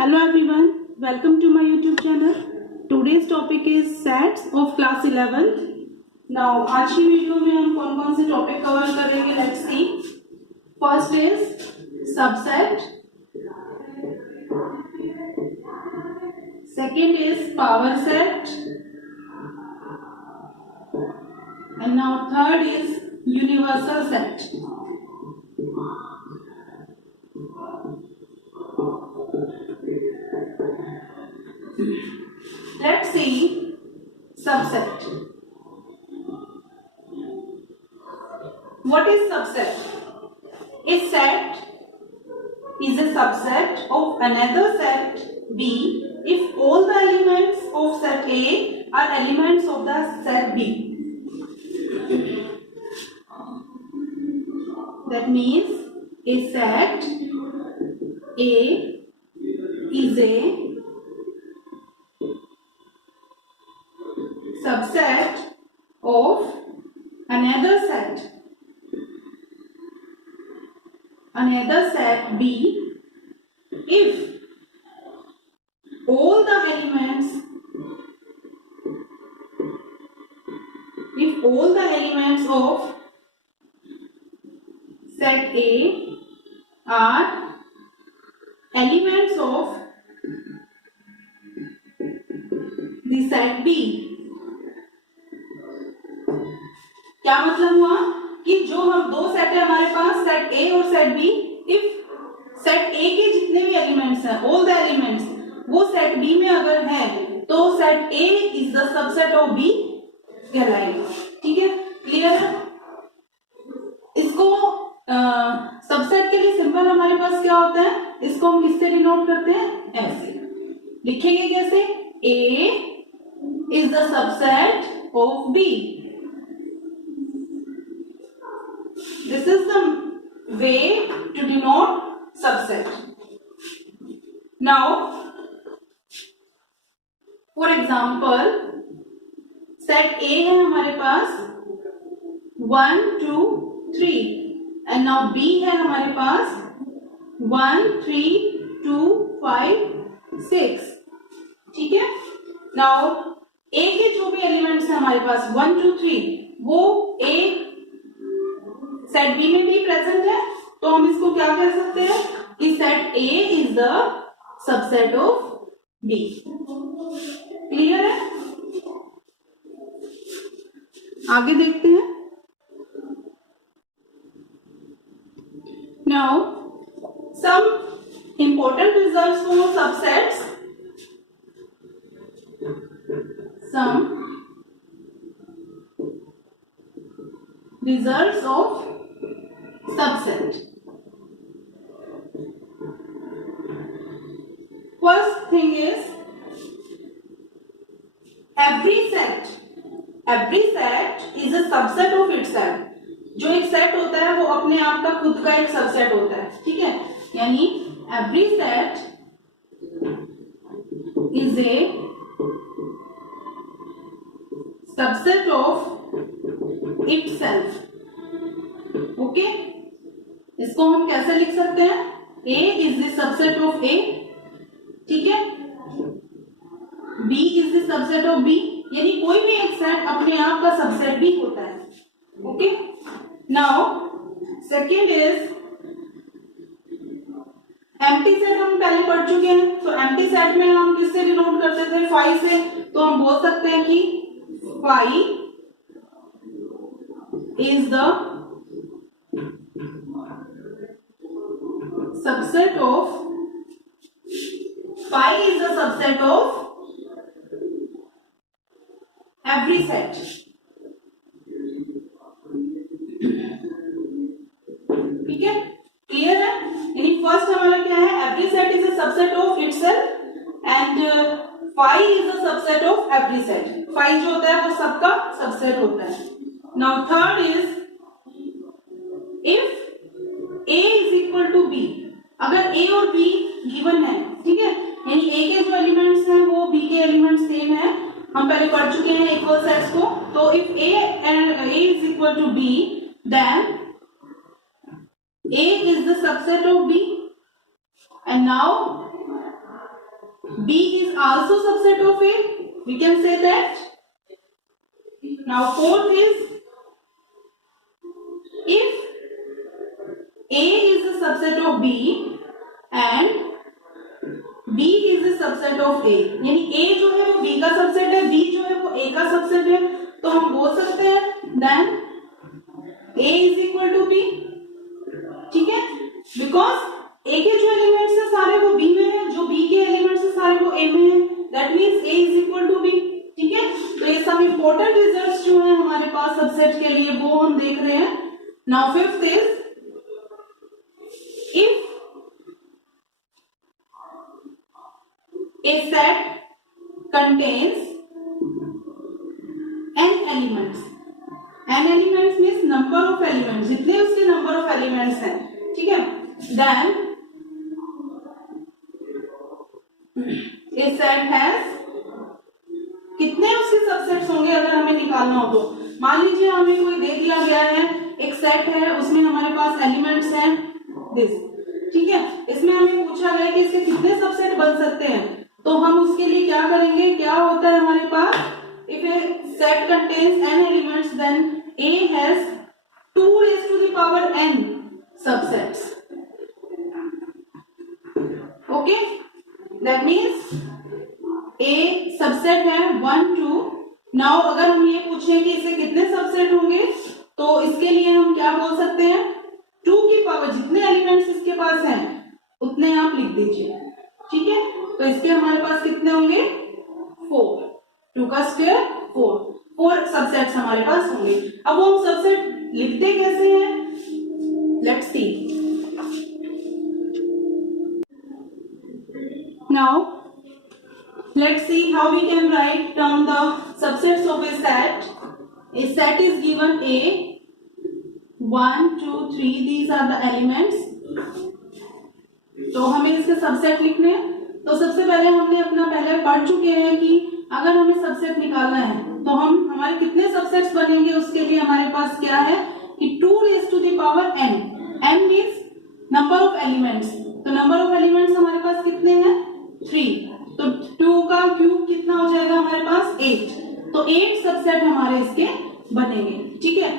Hello everyone, welcome to my YouTube channel. Today's topic is sets of class 11th. Now आज की video में हम कौन कौन से टॉपिक कवर करेंगे, let's see. First is subset, second is power set, and now third is universal set. Let's see subset. What is subset? A set is a subset of another set B if all the elements of set A are elements of the set B. That means a set A is a subset of another set B if all the elements of set A are elements of the set B. क्या मतलब हुआ कि जो हम दो set है हमारे पास, set A और set B, if set A के जितने भी एलिमेंट्स हैं, ऑल द एलिमेंट्स, वो सेट बी में अगर है तो set A is the subset of B कहलाएगा. ठीक है, क्लियर है. इसको सबसेट के लिए सिंबल हमारे पास क्या होता है, इसको हम किससे डिनोट करते हैं, ऐसे लिखेंगे. कैसे? A is the subset of B. This is the way to denote subset. Now, for example, set A है हमारे पास 1, 2, 3 and now B है हमारे पास 1, 3, 2, 5, 6. ठीक है. Now A के जो भी एलिमेंट्स हैं हमारे पास 1, 2, 3 वो A सेट बी में भी प्रेजेंट है, तो हम इसको क्या कह सकते हैं कि set A is the subset of B. Clear है. आगे देखते हैं. Now some important results for subsets. Some results of subset. First thing is every set is a subset of itself. जो एक सेट होता है वो अपने आप का खुद का एक सबसेट होता है. ठीक है, यानी every set is a subset of itself. Okay, इसको हम कैसे लिख सकते हैं, A is the subset of A. ठीक है, B is the subset of B. यानी कोई भी एक सेट अपने आप का सबसेट भी होता है. Okay. Now second is empty set. हम पहले पढ़ चुके हैं. तो एम्प्टी सेट में हम किससे डिनोट करते थे, फाई से. तो हम बोल सकते हैं कि phi is the subset of phi is the subset of every set. ठीक है, क्लियर है. यानी फर्स्ट हमारा क्या है, every set is a subset of itself and phi is the subset of every set. phi जो होता है वो सबका सबसेट होता है. Now third is if A is equal to B. अगर A और B गिवन है, ठीक है, यानी A के जो एलिमेंट्स हैं वो B के एलिमेंट्स सेम है. हम पहले पढ़ चुके हैं इक्वल सेट्स को. तो if A is equal to B, then A is the subset of B, and now B is also subset of A. We can say that. Now fourth is, if A is a subset of B and B is a subset of A, यानी A जो है वो B का subset है, B जो है वो A का सबसेट है, तो हम बोल सकते हैं then A is equal to B. ठीक है, बिकॉज A के जो एलिमेंट्स है सारे वो B में है, जो B के एलिमेंट्स है सारे वो A में है, that means A is equal to B. ठीक है, तो ये सब इंपॉर्टेंट रिजल्ट्स जो है हमारे पास सबसेट के लिए वो हम देख रहे हैं. Now fifth is, if a set contains n elements, n elements means number of elements, जितने उसके number of elements हैं, ठीक है, then a set has, कितने उसके सबसेट्स होंगे अगर हमें निकालना हो तो. मान लीजिए हमें कोई दे दिया गया है, एक सेट है, उसमें हमारे पास एलिमेंट्स हैं दिस, ठीक है, इसमें हमें पूछा गया कि इसके कितने सबसेट बन सकते हैं, तो हम उसके लिए क्या करेंगे, क्या होता है हमारे पास, if A set contains n elements then A has 2 raised to the power n subsets. Okay, that means A subset है 1 2. नाउ अगर हम ये पूछें कि इसे कितने सबसेट होंगे, तो इसके लिए हम क्या बोल सकते हैं, 2 की पावर, जितने एलिमेंट्स इसके पास हैं उतने आप लिख दीजिए. ठीक है, तो इसके हमारे पास कितने होंगे, 4, 2 का स्क्वायर 4 सबसेट्स हमारे पास होंगे. अब वो हम सबसेट लिखते कैसे हैं, let's see. Now let's see how we can write down the subsets of a set. A set is given A, 1 2 3, these are the elements. तो हमें इसके सबसेट लिखने हैं. तो सबसे पहले हमने अपना पहले पढ़ चुके हैं कि अगर हमें सबसेट निकालना है तो हम हमारे कितने सबसेट्स बनेंगे, उसके लिए हमारे पास क्या है कि 2 raised to the power n. n means number of elements. तो नंबर ऑफ एलिमेंट्स हमारे पास कितने हैं, 3. तो 2 का क्यूब कितना हो जाएगा हमारे पास, 8. तो 8 सबसेट हमारे इसके बनेंगे. ठीक है,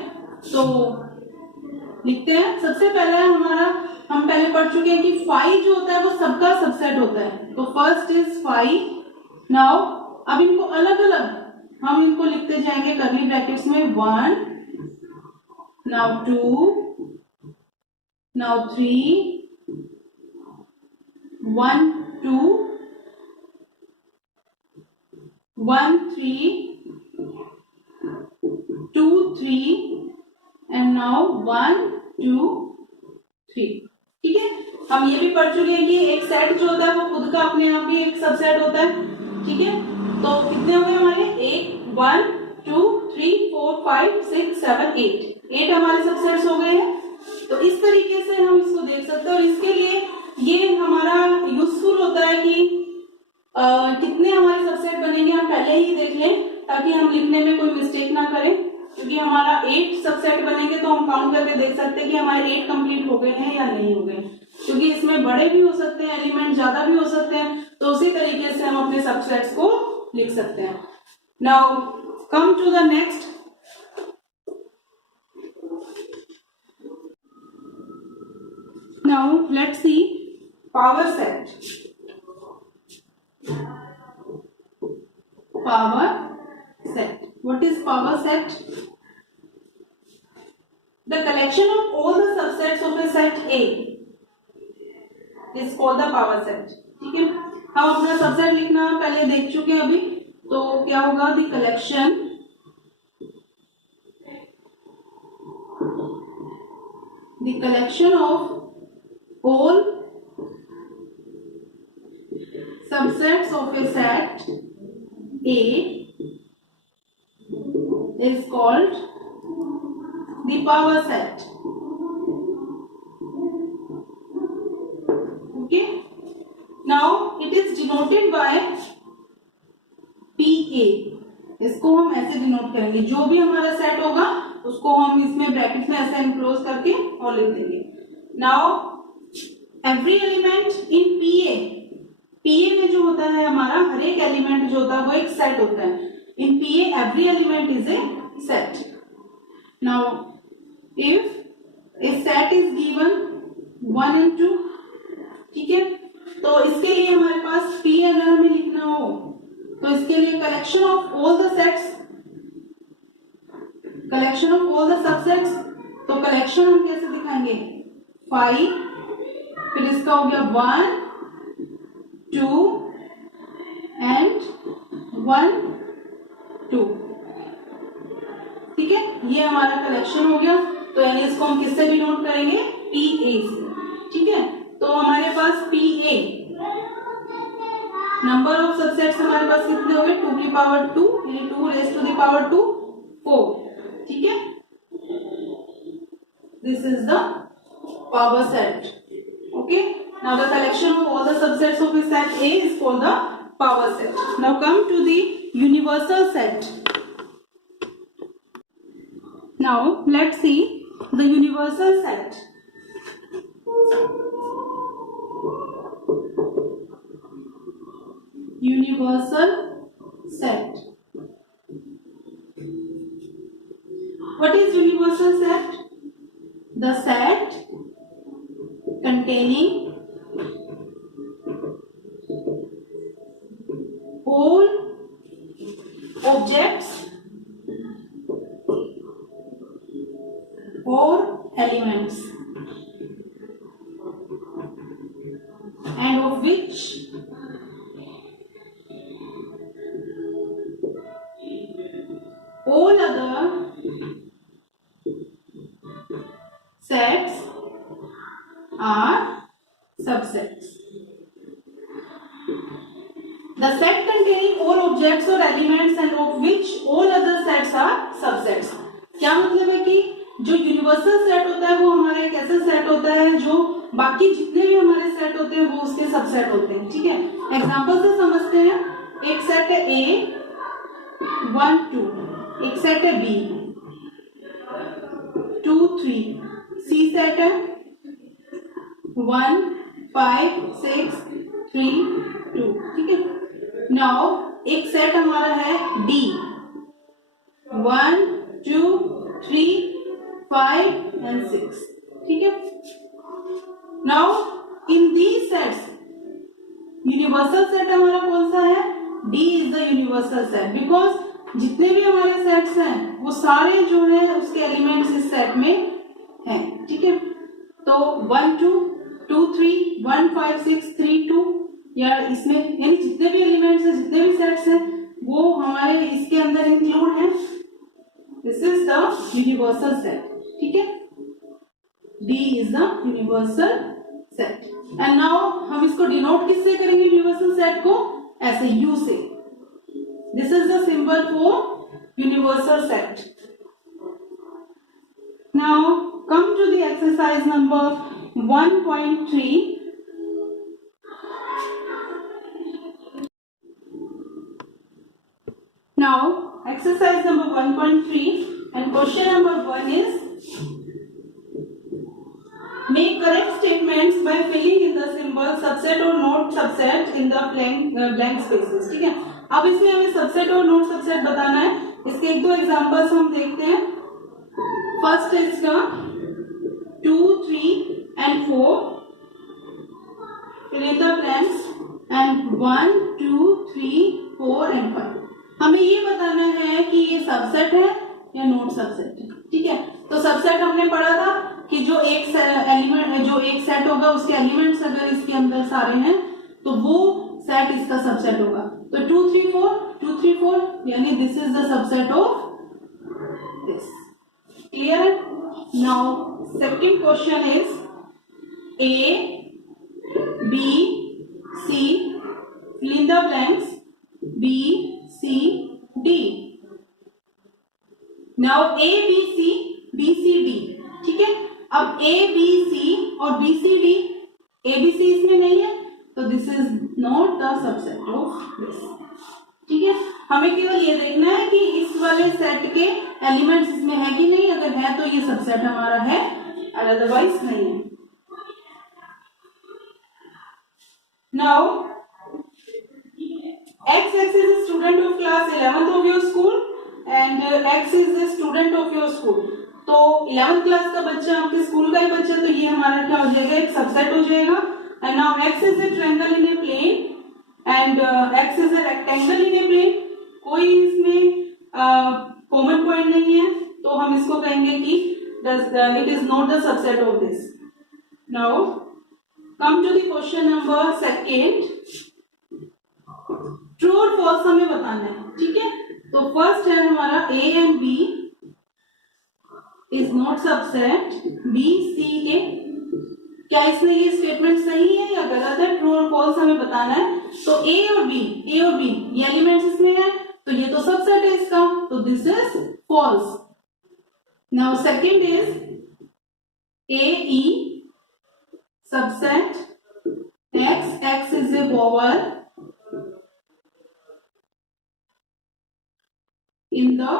तो लिखते हैं. सबसे पहले हमारा, हम पहले पढ़ चुके हैं कि 5 जो होता है वो सबका सबसेट होता है. तो फर्स्ट इज 5. नाउ अब इनको अलग अलग हम इनको लिखते जाएंगे कर्ली ब्रैकेट्स में. 1, नाउ 2, नाउ 3, 1 2, 1 3, 2 3 and now 1 2 3. ठीक है, हम ये भी पढ़ चुके हैं कि एक सेट जो होता है वो खुद का अपने आप ही एक सबसेट होता है. ठीक है, तो कितने हो गए हमारे, 1 2 3 4 5 6 7 8 हमारे सबसेट्स हो गए हैं. तो इस तरीके से हम इसको देख सकते हैं. और इसके लिए ये हमारा यूजफुल होता है कि कितने हमारे सबसेट बनेंगे हम पहले ही देख लें, ताकि हम लिखने में कोई मिस्टेक ना करें. क्योंकि हमारा 8 सबसेट बनेंगे तो हम काउंट करके देख सकते हैं कि हमारे 8 कंप्लीट हो गए हैं या नहीं हो गए. क्योंकि इसमें बड़े भी हो सकते हैं एलिमेंट, ज्यादा भी हो सकते हैं. तो उसी तरीके से हम अपने सबसेट्स को लिख सकते हैं. Now come to the next. Now let's see power set. Power set. What is power set? The collection of all the subsets of a set A is called the power set. ठीक है, हम अपना subset लिखना पहले देख चुके हैं अभी. तो क्या होगा, the collection of all subsets of a set A is called the power set. Okay, now it is denoted by PA. इसको हम ऐसे डिनोट करेंगे, जो भी हमारा सेट होगा उसको हम इसमें ब्रैकेट में ऐसे एनक्लोज करके और लिख देंगे. Now every element in PA पीए में जो होता है हमारा हर एक एलिमेंट जो होता है वो एक सेट होता है. In PA every element is a set. Now if A set is given 1 and 2, ठीक है, तो इसके लिए हमारे पास पी अगर हमें लिखना हो तो इसके लिए collection of all the sets, collection of all the subsets, तो कलेक्शन हम कैसे दिखाएंगे 5, फिर इसका हो गया 1 2 and 1 2, ठीक है, ये हमारा कलेक्शन हो गया. तो यानी इसको हम किससे डिनोट करेंगे पी ए से. ठीक है, तो हमारे पास P A number of subsets हमारे पास कितने हो गए 2 की पावर 2 यानी 2 raised to the power 2 4. ठीक है, this is the power set. Okay, now the collection of all the subsets of a set A is called the power set. Now come to the universal set. Now let's see the universal set. Universal set. What is universal set? The set containing all objects or elements and of which all other sets are subsets. The set containing all objects or elements and of which all other sets are subsets. क्या मतलब है कि जो universal set होता है वो हमारा एक ऐसा सेट होता है जो बाकी जितने भी हमारे सेट होते हैं वो उसके सबसेट होते हैं. ठीक है, एग्जांपल से समझते हैं. एक सेट है A 1 2, एक सेट है B 2 3, C सेट है 1 5 6 3 2. ठीक है, नाउ एक सेट हमारा है D 1 2 3 5 and 6. ठीक है, now in these sets universal set हमारा कौन सा है D is the universal set because जितने भी हमारे सेट्स हैं वो सारे जो है उसके एलिमेंट्स इस सेट में हैं. ठीक है, तो 1 2 2 3 1 5 6 3 2 या इसमें यानी जितने भी एलिमेंट्स हैं जितने भी सेट्स हैं वो हमारे इसके अंदर इंक्लूड हैं. This is the universal set. ठीक है, D is the universal set. And now हम इसको डिनोट किससे करेंगे यूनिवर्सल सेट को ऐसे U से. This is the symbol for universal set. Now come to the exercise number 1.3. Now exercise number 1.3 and question number 1 is make correct statements by filling in the symbol subset or not subset in the blank spaces. ठीक है, अब इसमें हमें subset और note subset बताना है. इसके एक दो एग्जांपल्स हम देखते हैं. फर्स्ट है इसका 2 3 and 4 fill in the blanks and 1 2 3 4 and 5. हमें ये बताना है कि ये सबसेट है या नोट सबसेट है. ठीक है, तो सबसेट हमने पढ़ा था कि जो एक एलिमेंट जो एक सेट होगा उसके एलिमेंट्स अगर इसके अंदर सारे हैं तो वो सेट इसका सबसेट होगा. तो 2 3 4 2 3 4 यानी this is the subset of this. Clear? Now second question is A B C fill in the blanks B C D. Now A B C B C D. ठीक है, अब A B C और B C D A B C इसमें नहीं है तो this is not the subset of this. ठीक है, हमें केवल ये देखना है कि इस वाले सेट के एलिमेंट्स इसमें है कि नहीं. अगर है तो ये सबसेट हमारा है, अदरवाइज नहीं है. Now X is a student of class 11th of your school and X is a student of your school. तो 11th क्लास का बच्चा आपके स्कूल का ही बच्चा, तो ये हमारा क्या हो जाएगा, एक सबसेट हो जाएगा. And now X is a triangle in a plane and X is a rectangle in a plane. कोई इसमें कॉमन पॉइंट नहीं है, तो हम इसको कहेंगे कि it is not the subset of this. Now come to the question number second. True और फॉल्स हमें बताना है. ठीक है, तो फर्स्ट है हमारा A and B is not subset B C A. क्या इसमें ये स्टेटमेंट सही है या गलत है, ट्रू और फॉल्स हमें बताना है. तो A और B ये एलिमेंट्स इसमें है, तो ये तो सबसेट है इसका, तो this is false. Now second is A E subset X is a vowel in the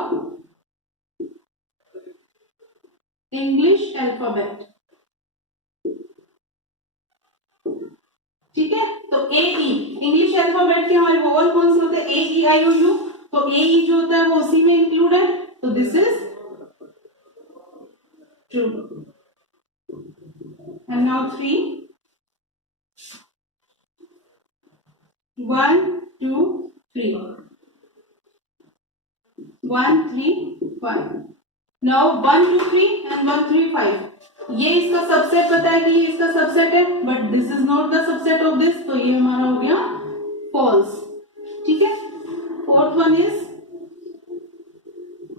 English alphabet. ठीक है, तो A E इंग्लिश अल्फाबेट के हमारे वोवल कौन से होते हैं, A E I O U. तो A E जो होता है वो उसी में इंक्लूड है, तो this is true. And now 3 1 2 3 1 3 5. Now 1 2 3 and 1 3 5. ये इसका सबसेट पता है कि ये इसका सबसेट है, but this is not the subset of this, तो ये हमारा हो गया फॉल्स. ठीक है, fourth one is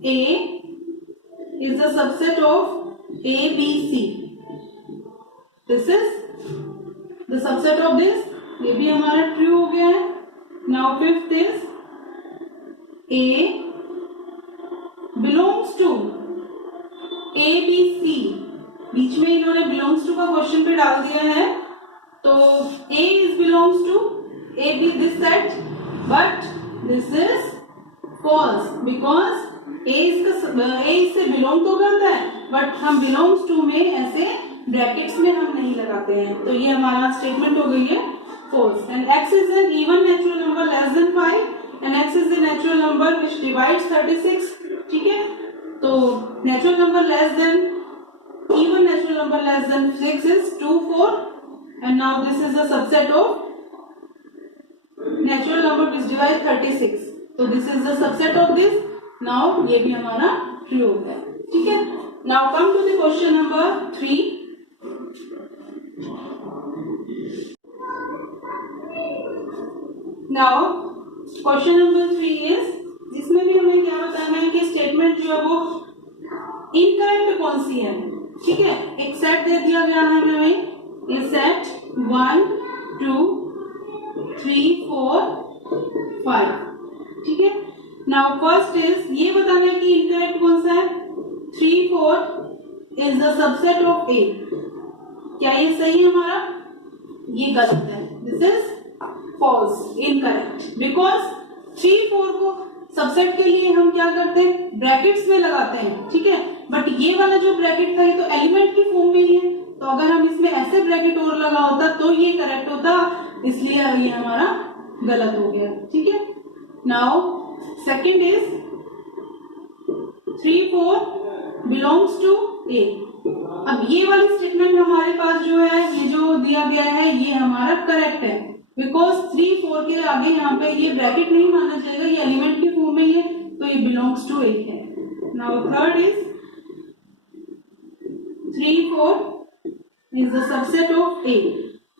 A is the subset of A B C. This is the subset of this, ये भी हमारा ट्रू हो गया है. Now fifth is A belongs to A B C. बीच में इन्होंने belongs to का क्वेश्चन पे डाल दिया है, तो A is belongs to A B this set, but this is false because A इससे belong तो करता है, बट हम belongs to में ऐसे ब्रैकेट्स में हम नहीं लगाते हैं, तो ये हमारा स्टेटमेंट हो गई है false. And X is an even natural number less than 5 and X is a natural number which divides 36. ठीक है, तो natural number less than even natural number less than 6 is 2 4 and now this is a subset of natural number which divides 36. तो this is the subset of this. Now ये भी हमारा true हो गया. ठीक है, now come to the question number 3. Now question number 3 is, जिसमें भी हमें क्या बताना है कि स्टेटमेंट जो है वो इनकरेक्ट कौन सी है. ठीक है, एक सेट दे दिया गया है हमें, ये सेट 1 2 3 4 5. ठीक है, नाउ फर्स्ट इज ये बताना है कि इनकरेक्ट कौन सा है. 3 4 is the subset of A. क्या ये सही है हमारा, ये गलत है, this is false, incorrect, because 3 4 को सबसेट के लिए हम क्या करते हैं, ब्रैकेट्स में लगाते हैं. ठीक है, बट ये वाला जो ब्रैकेट था ये तो एलिमेंट की फॉर्म में ही है, तो अगर हम इसमें ऐसे ब्रैकेट और लगा होता तो ये करेक्ट होता, इसलिए ये हमारा गलत हो गया. ठीक है, now second is 3 4 belongs to A. अब ये वाली स्टेटमेंट हमारे पास जो है, ये जो दिया गया है ये हमारा करेक्ट है, बिकॉज 3 4 के आगे यहाँ पे ये ब्रैकेट नहीं माना जाएगा, ये एलिमेंट की फॉर्म में ही है, तो ये बिलोंग्स टू A है. Now third is 3 4 is the subset of A.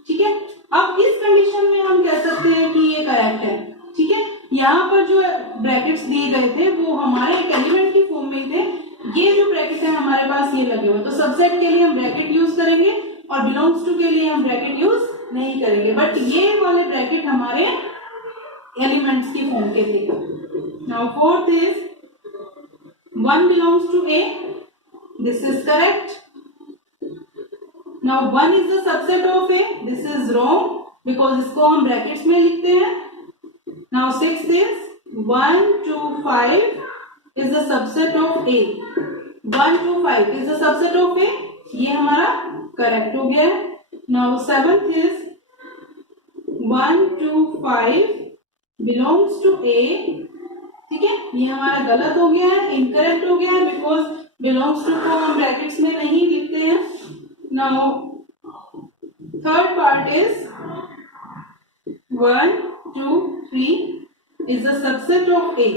ठीक है, अब इस कंडीशन में हम कह सकते हैं कि ये करेक्ट है. ठीक है, यहाँ पर जो ब्रैकेट्स दिए गए थे वो हमारे एक एलिमेंट की फॉर्म में थे, ये जो ब्रैकेट है हमारे पास ये लगे हुए, तो सबसेट के लिए हम ब्रैकेट यूज करेंगे और बिलोंग्स टू के लिए हम ब्रैकेट यूज नहीं करेंगे, बट ये वाले ब्रैकेट हमारे एलिमेंट्स की फॉर्म के थे. Now fourth is 1 belongs to A. This is correct. Now 1 is the subset of A. This is wrong because इसको हम ब्रैकेट्स में लिखते हैं. Now 6 is 1 2 5 is the subset of A. 1 2 5 is the subset of A. ये हमारा correct हो गया है. Now 7th is 1 2 5 belongs to A, ठीक है, ये हमारा गलत हो गया है, इनकरेक्ट हो गया है, बिकॉज बिलोंग्स टू को हम ब्रैकेट्स में नहीं लिखते हैं. Now third part is 1 2 3 is the subset of A.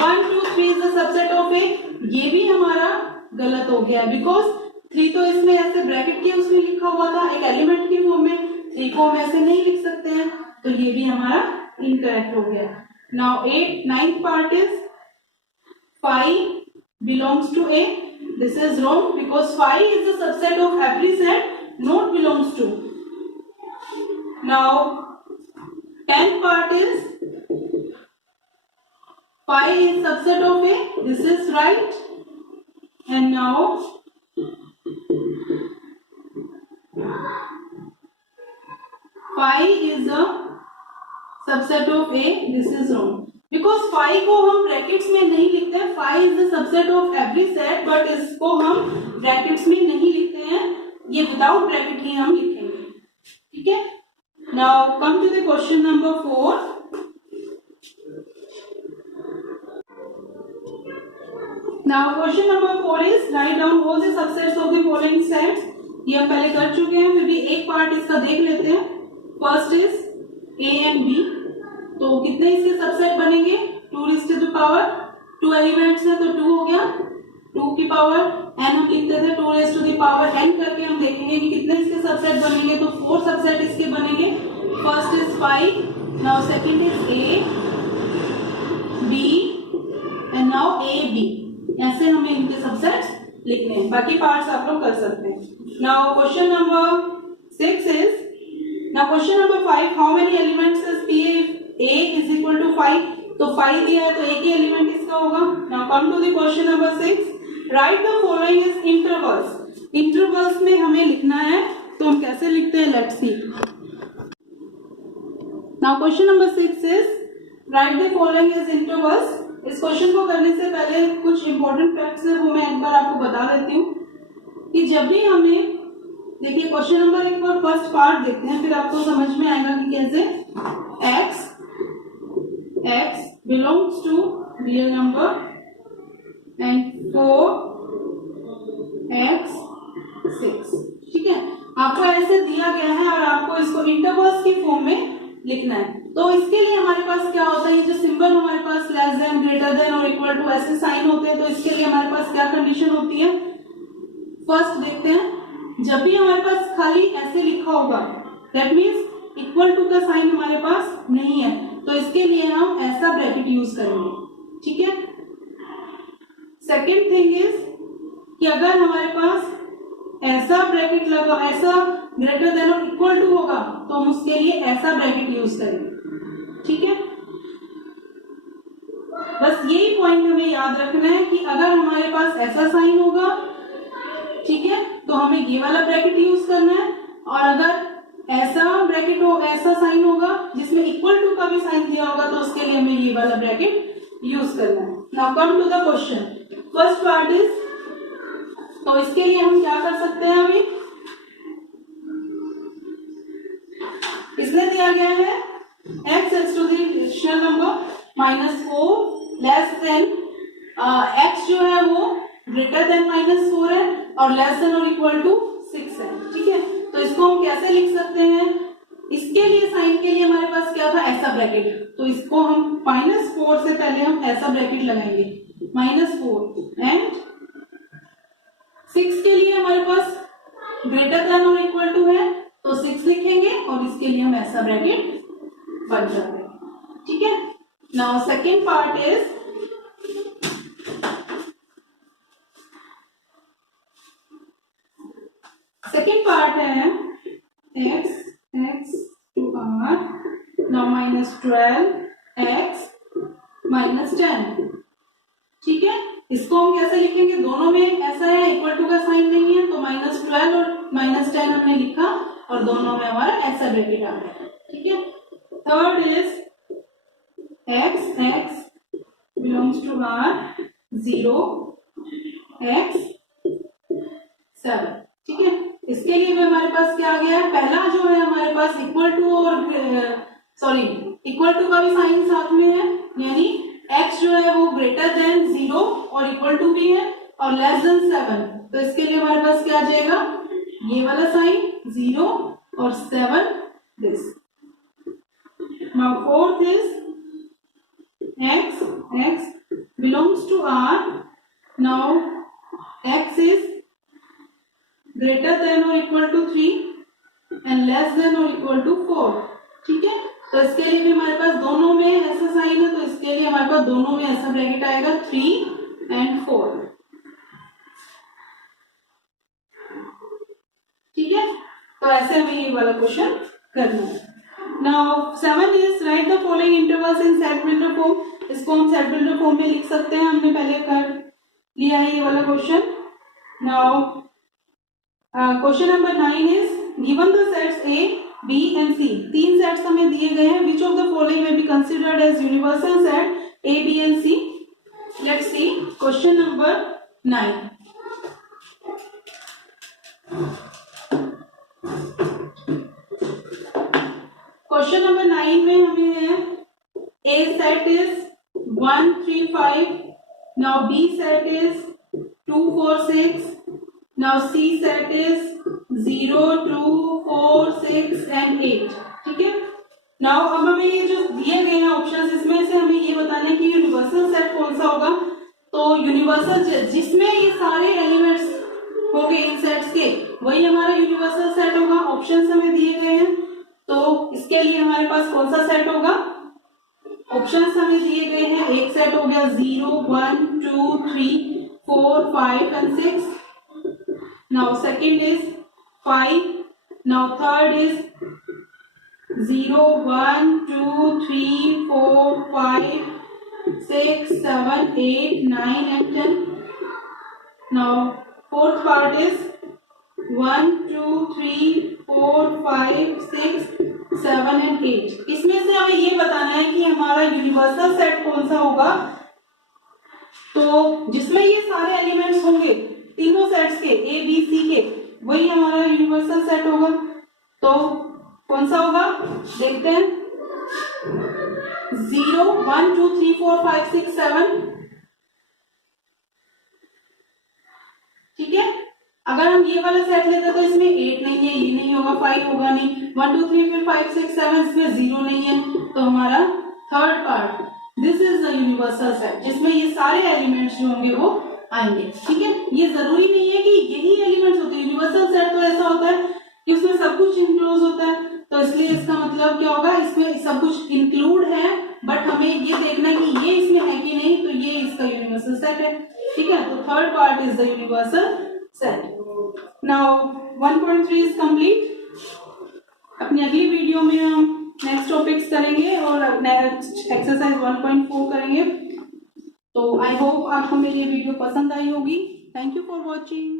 1 2 3 is the subset of A. ये भी हमारा गलत हो गया है, बिकॉज 3 तो इसमें ऐसे ब्रैकेट के उसमें लिखा हुआ था एक एलिमेंट की फॉर्म में. 3 को हम ऐसे नहीं लिख सकते हैं, तो ये भी हमारा इनकरेक्ट हो गया. Now 9th part is 5 belongs to A. This is wrong because 5 is the subset of every set, not belongs to. Now 10th part is 5 is subset of A. This is right. And now 5 is a subset of A. This is wrong. Because 5 को हम brackets में नहीं लिखते हैं. 5 is the subset of every set, but इसको हम brackets में नहीं लिखते हैं, ये विदाउट ब्रैकेट ही हम लिखेंगे. ठीक है. Now come to the question number 4. Now question number 4 is write down all the subsets of the following sets. ये हम पहले कर चुके हैं, फिर भी एक पार्ट इसका देख लेते हैं. First is A and B. तो कितने इसके सबसेट बनेंगे? 2 raised to the power, 2 elements है तो 2 हो गया. 2 की पावर n हम लिखते थे 2 raised to the power n करके हम देखेंगे कि कितने इसके सबसेट बनेंगे. तो 4 सबसेट इसके बनेंगे. First is 5, now second is a b and now a b. ऐसे हमें इनके सबसेट्स लिखने हैं. बाकी पार्ट्स आप लोग कर सकते हैं. Now question number 6 is, now question number 5, how many elements is p a is equal to 5. तो 5 दिया है तो एक ही एलिमेंट इसका होगा. Now come to the question number 6. Write the following is intervals. Intervals में हमें लिखना है, तो हम कैसे लिखते हैं? Let's see. Now question number 6 is write the following is intervals. इस क्वेश्चन को करने से पहले कुछ इंपॉर्टेंट फैक्ट्स है वो मैं एक बार आपको बता देती हूँ कि जब भी हमें, देखिए क्वेश्चन नंबर एक बार फर्स्ट पार्ट देखते हैं, फिर आपको समझ में आएगा कि कैसे x belongs to real number and 4x 6. ठीक है. आपको ऐसे दिया गया है और आपको इसको इंटरवल्स की फॉर्म में लिखना है. तो इसके लिए हमारे पास क्या होता है, जो सिंबल हमारे पास लेस देन, ग्रेटर देन और इक्वल टू ऐसे साइन होते हैं. तो इसके लिए हमारे पास क्या कंडीशन होती है? फर्स्ट देखते हैं, जब भी हमारे पास खाली ऐसे लिखा होगा दैट मीन्स इक्वल टू का साइन हमारे पास नहीं है, तो इसके लिए हम ऐसा ब्रैकेट यूज करेंगे. ठीक है. सेकेंड थिंग इज कि अगर हमारे पास ऐसा ब्रैकेट लगा, ऐसा ग्रेटर देन और इक्वल टू होगा, तो हम उसके लिए ऐसा ब्रैकेट यूज करेंगे. ठीक है. बस यही पॉइंट हमें याद रखना है कि अगर हमारे पास ऐसा साइन होगा, ठीक है, तो हमें ये वाला ब्रैकेट यूज करना है. और अगर ऐसा ब्रैकेट हो, ऐसा साइन होगा जिसमें इक्वल टू का भी साइन दिया होगा, तो उसके लिए हमें ये वाला ब्रैकेट यूज करना है. Now come to the question. First part is, तो इसके लिए हम क्या कर सकते हैं? अभी इसमें दिया गया है x x to the rational number -4 less than, x जो है वो ग्रेटर देन -4 है और लेस देन और इक्वल टू 6 है. ठीक है. तो इसको हम कैसे लिख सकते हैं? इसके लिए साइन के लिए हमारे पास क्या था? ऐसा ब्रैकेट. तो इसको हम -4 से पहले हम ऐसा ब्रैकेट लगाएंगे, -4 एंड 6 के लिए हमारे पास ग्रेटर देन और इक्वल टू है, तो 6 लिखेंगे और इसके लिए हम ऐसा ब्रैकेट बन जाते हैं. ठीक है. Now second part is, second part है x to r, now -12x -10. ठीक है. इसको हम कैसे लिखेंगे? दोनों में ऐसा है, इक्वल टू का साइन नहीं है, तो -12 और -10 हमने लिखा और दोनों में हमारा ऐसा ब्रैकेट आ गया. ठीक है. Third is x belongs to r 0 x 7. ठीक है. इसके लिए भी हमारे पास क्या आ गया है? पहला जो है हमारे पास इक्वल टू और इक्वल टू का भी साइन साथ में है, यानी x जो है वो ग्रेटर देन 0 और इक्वल टू भी है और लेस देन 7, तो इसके लिए हमारे पास क्या आ जाएगा, ये वाला साइन 0 और 7 this. Now fourth is x belongs to R. Now x is greater than or equal to 3 and less than or equal to 4. ठीक है, तो इसके लिए भी हमारे पास दोनों में ऐसा साइन है, तो इसके लिए हमारे पास दोनों में ऐसा ब्रैकेट आएगा 3 and 4। ठीक है, तो ऐसे हमें ये वाला क्वेश्चन करना है। Now 7 is write the following intervals in set builder form. इसको हम सेट बिल्डर फॉर्म में लिख सकते हैं, हमने पहले कर लिया है ये वाला question. Now question number 9 is given the sets A, B and C। तीन सेट्स हमें दिए गए हैं। विच ऑफ द फॉलोइंग में be considered as universal set A, B and C। Let's see question number 9। Question number 9 में हमें है A set is 1, 3, 5, now B set is 2, 4, 6, now C set is 0, 2, 4, 6 and 8। ठीक है, now अब हमें ये जो दिए गए हैं ऑप्शंस, इसमें से हमें ये बताना है कि यूनिवर्सल सेट कौन सा होगा। तो यूनिवर्सल जिसमें ये सारे एलिमेंट्स होंगे इन सेट्स के, वही हमारा यूनिवर्सल सेट होगा। ऑप्शंस हमें दिए गए हैं, तो इसके लिए हमारे पास कौन सा सेट होगा, ऑप्शंस हमें दिए गए हैं। एक सेट हो गया 0, 1, 2, 3, 4, 5 and 6। Now second is 5, now third is 0, 1, 2, 3, 4, 5, 6, 7, 8, 9 and 10। Now fourth part is 1, 2, 3, 4, 5, 6, 7 and 8। इसमें से हमें ये बताना है कि हमारा यूनिवर्सल सेट कौन सा होगा। तो जिसमें ये सारे एलिमेंट्स होंगे तीनों सेट्स के A, B, C के, वही हमारा यूनिवर्सल सेट होगा। तो कौन सा होगा देखते हैं। 0, 1, 2, 3, 4, 5, 6, 7। ठीक है, अगर हम ये वाला सेट लेते तो इसमें 8 नहीं है, ये नहीं होगा, 5 होगा नहीं, 1, 2, 3, फिर 5, 6, 7, इसमें 0 नहीं है। तो हमारा third part this is the universal set, जिसमें ये सारे एलिमेंट्स जो होंगे वो आएंगे। ठीक है, ये जरूरी नहीं है कि यही एलिमेंट्स होते हैं। यूनिवर्सल सेट तो ऐसा होता है कि उसमें सब कुछ इंक्लूड होता है, तो इसलिए इसका मतलब क्या होगा, इसमें सब कुछ इंक्लूड है, बट हमें ये देखना है कि ये इसमें है कि नहीं, तो ये इसका यूनिवर्सल सेट है। ठीक है, तो third part is the universal set. Now 1.3 is complete. अपनी अगली वीडियो में हम नेक्स्ट टॉपिक्स करेंगे और नेक्स्ट एक्सरसाइज 1.4 करेंगे। तो आई होप आपको मेरी वीडियो पसंद आई होगी। Thank you for watching.